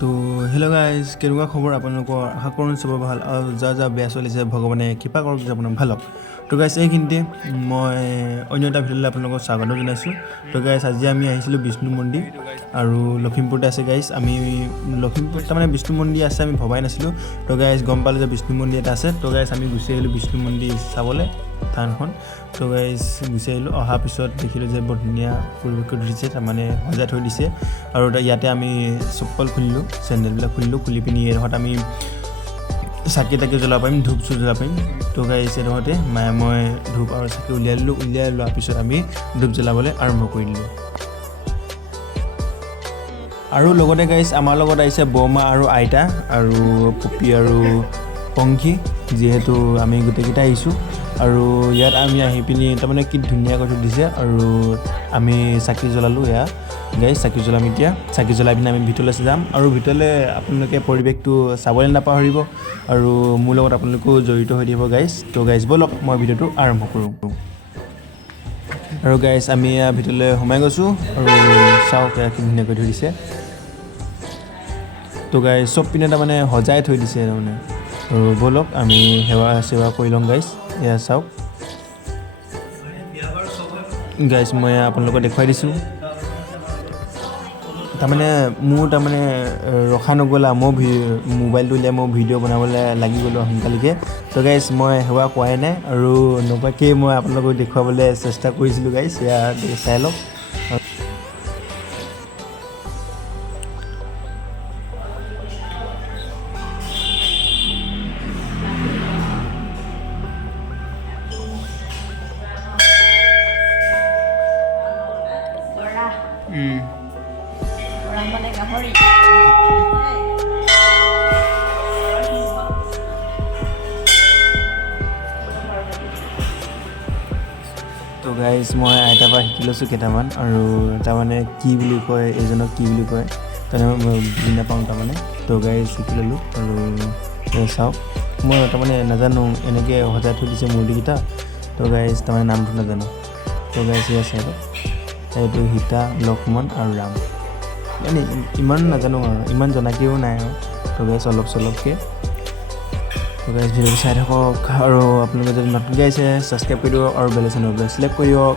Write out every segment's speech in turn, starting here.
তো hello' guys, কেনেকুৱা খবৰ আপোনালোকৰ? আশা কৰোঁ চবৰ ভাল আৰু যা বেয়া চলিছে ভগৱানে কৃপা কৰক যে আপোনাৰ ভাল হওক। তো গাইজ এইখিনিতে মই অন্য এটা ভিডিঅ'লৈ আপোনালোকক স্বাগতম জনাইছোঁ। তো গাইজ আজি আমি আহিছিলোঁ বিষ্ণু মন্দিৰ আৰু লখিমপুৰতে আছে গাইজ। আমি লখিমপুৰত তাৰমানে বিষ্ণু মন্দিৰ আছে আমি ভবাই নাছিলোঁ। তো গাইজ গম পালোঁ যে বিষ্ণু মন্দিৰ এটা আছে। তো গাইজ আমি গুচি আহিলোঁ বিষ্ণু মন্দিৰ চাবলৈ থানখন। তো গাইজ গুচি আহিলোঁ, অহাৰ পিছত দেখিলোঁ যে বৰ ধুনীয়া পৰিৱেশ কৰি দিছে, তাৰমানে সজাই থৈ দিছে। আৰু ইয়াতে আমি চপ্পল খুলিলোঁ, চেণ্ডেলবিলাক খুলিলোঁ, খুলি পিনি এডোখৰত আমি চাকি তাকি জ্বলাব পাৰিম, ধূপ চুপ জ্বলাব পাৰিম। তো গাইজ এডোখৰতে মায়ে মই ধূপ আৰু চাকি উলিয়াই লোৱাৰ পিছত আমি ধূপ জ্বলাবলৈ আৰম্ভ কৰি দিলোঁ। আৰু লগতে গাইজ আমাৰ লগত আহিছে বৰমা আৰু আইতা আৰু পপি আৰু পংখী, যিহেতু আমি গোটেইকেইটা আহিছোঁ। আৰু ইয়াত আমি আহি পিনি তাৰমানে কি ধুনীয়াকৈ থৈ দিছে। আৰু আমি চাকি জ্বলালোঁ, এয়া গাইজ চাকি জ্বলাম এতিয়া। চাকি জ্বলাই পিনে আমি ভিতৰলৈ যাম আৰু ভিতৰলৈ আপোনালোকে পৰিৱেশটো চাবলৈ নাপাহৰিব আৰু মোৰ লগত আপোনালোকেও জড়িত হৈ থাকিব গাইজ। তো গাইজ ব'লক মই ভিডিঅ'টো আৰম্ভ কৰোঁ। আৰু গাইজ আমি ভিতৰলৈ সোমাই গৈছোঁ আৰু চাওক কি ধুনীয়াকৈ থৈ দিছে। তো গাইজ চব পিনে তাৰমানে সজাই থৈ দিছে তাৰমানে। আৰু ব'লক আমি সেৱা কৰি লওঁ গাইজ। এয়া চাওক গাইজ, মই আপোনালোকক দেখুৱাই দিছোঁ। তাৰমানে মোৰ ৰখা নগ'লা, মই মোবাইলটো উলিয়াই মই ভিডিঅ' বনাবলৈ লাগি গ'লোঁ সোনকালেকৈ। তো গাইজ মই সেৱা কৰাই নাই আৰু নকৰাকেই মই আপোনালোকক দেখুৱাবলৈ চেষ্টা কৰিছিলোঁ গাইজ। এয়া চাই লওক। তো গাইজ মই আইতাৰ পৰা শিকি লৈছোঁ কেইটামান। আৰু তাৰমানে কি বুলি কয়, এইজনক কি বুলি কয় তাৰমানে মই বুজি নাপাওঁ তাৰমানে। তো গাইজ শিকি ল'লোঁ। আৰু চাওক মই তাৰমানে নাজানো, এনেকৈ সজাই থৈ দিছে মূৰ্তিকেইটা। তো গাইজ তাৰমানে নামটো নাজানো। তো গাইজ এয়া চাই লওক, এইটো সীতা, লক্ষ্মণ আৰু ৰাম। মানে ইমান নাজানো আৰু, ইমান জনাকৈও নাই আৰু। তো গাইজ অলপ চলপকৈ। তো গাইজ ভিডিঅ'টো চাই থাকক আৰু আপোনালোকে যদি নতুনকৈ আহিছে ছাবস্ক্ৰাইব কৰি দিয়ক আৰু বেল আইকনটো চিলেক্ট কৰি দিয়ক।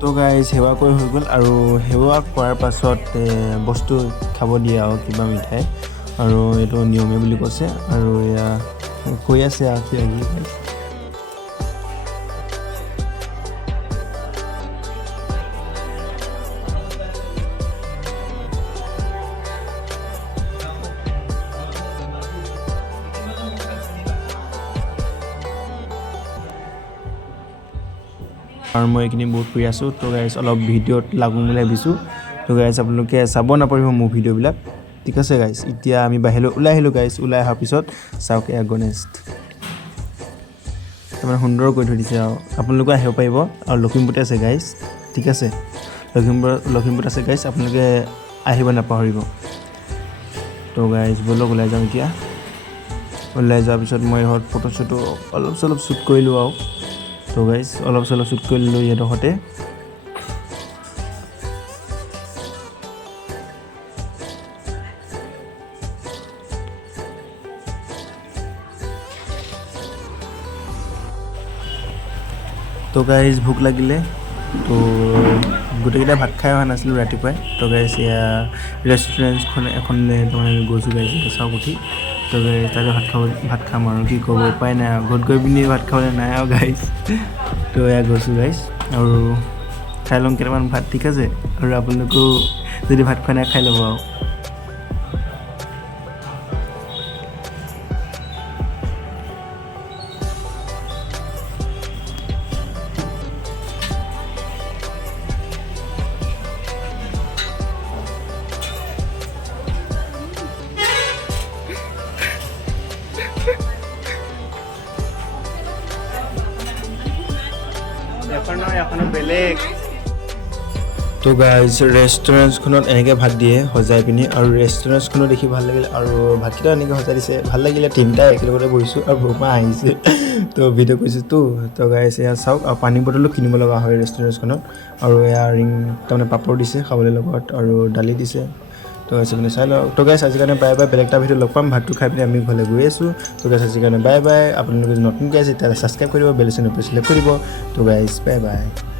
তো গাইজ সেৱা কৰি হৈ গ'ল আৰু সেৱা কৰাৰ পাছত বস্তু খাব দিয়ে আৰু কিবা মিঠাই, আৰু এইটো নিয়মে বুলি কৈছে। আৰু এয়া কৈ আছে আৰু কিবা কিবি। আৰু মই এইখিনি বহুত কৰি আছোঁ। তো গাইজ অলপ ভিডিঅ'ত লাগো বুলি ভাবিছোঁ। তো গাইজ আপোনালোকে চাব নাপাৰিব মোৰ ভিডিঅ'বিলাক, ঠিক আছে গাইজ। এতিয়া আমি বাহিৰলৈ ওলাই আহিলোঁ গাইজ। ওলাই অহাৰ পিছত চাওক এয়া গণেশ, তাৰমানে সুন্দৰ কৰি থৈ দিছে আৰু আপোনালোকে আহিব পাৰিব। আৰু লখিমপুৰতে আছে গাইজ, ঠিক আছে। লখিমপুৰত আছে গাইজ, আপোনালোকে আহিব নাপাহৰিব। তো গাইজ ব'লক ওলাই যাওঁ এতিয়া। ওলাই যোৱাৰ পিছত মই ফটো চটো অলপ চলপ শ্বুট কৰিলোঁ আৰু। তো গাইজ অলপ চলপ শ্বুট কৰি ল'লোঁ এইডোখৰতে। তো গাইজ ভোক লাগিলে, তো গোটেইকেইটা ভাত খাই অহা নাছিলোঁ ৰাতিপুৱাই। তো গাইজ এয়া ৰেষ্টুৰেণ্টখন এখনলৈ তাৰমানে গৈছোঁ গাইজ, চাওক উঠি। তো গাইজ তাতে ভাত খাম আৰু কি ক'ব, উপায় নাই আৰু। ঘৰত গৈ পিনি ভাত খাবলৈ নাই আৰু গাইজ। তো এয়া গৈছোঁ গাইজ আৰু খাই ল'ম কেইটামান ভাত, ঠিক আছে। আৰু আপোনালোকেও যদি ভাত খোৱা নাই খাই ল'ব আৰু। এখনো বেলেগ তো গাইজ ৰেষ্টুৰেণ্টখনত এনেকৈ ভাত দিয়ে সজাই পিনি আৰু ৰেষ্টুৰেণ্টখনো দেখি ভাল লাগিল আৰু ভাতকেইটা এনেকৈ সজাই দিছে ভাল লাগিলে তিনিটা একেলগতে বহিছোঁ আৰু বৰমা আহিছে তো ভিডিঅ' কৰিছোঁ তো গাইজ এয়া চাওক আৰু পানী বটলো কিনিব লগা হয় ৰেষ্টুৰেণ্টখনত আৰু এয়া ৰিং তাৰমানে পাপৰ দিছে খাবলৈ লগত আৰু দালি দিছে তো গাইজ আপুনি চাই লওক তো গাইজ আজিৰ কাৰণে বাই বাই বেলেগ এটা ভিডিঅ' লগ পাম ভাতটো খাই পিনি আমি ঘৰলৈ গৈ আছোঁ তো গাইজ আজিৰ কাৰণে বাই বাই আপোনালোকে যদি নতুনকৈ আছে তেতিয়া ছাবস্ক্ৰাইব কৰিব বেল চিনটো চিলেক্ট কৰিব তো গাইজ বাই বাই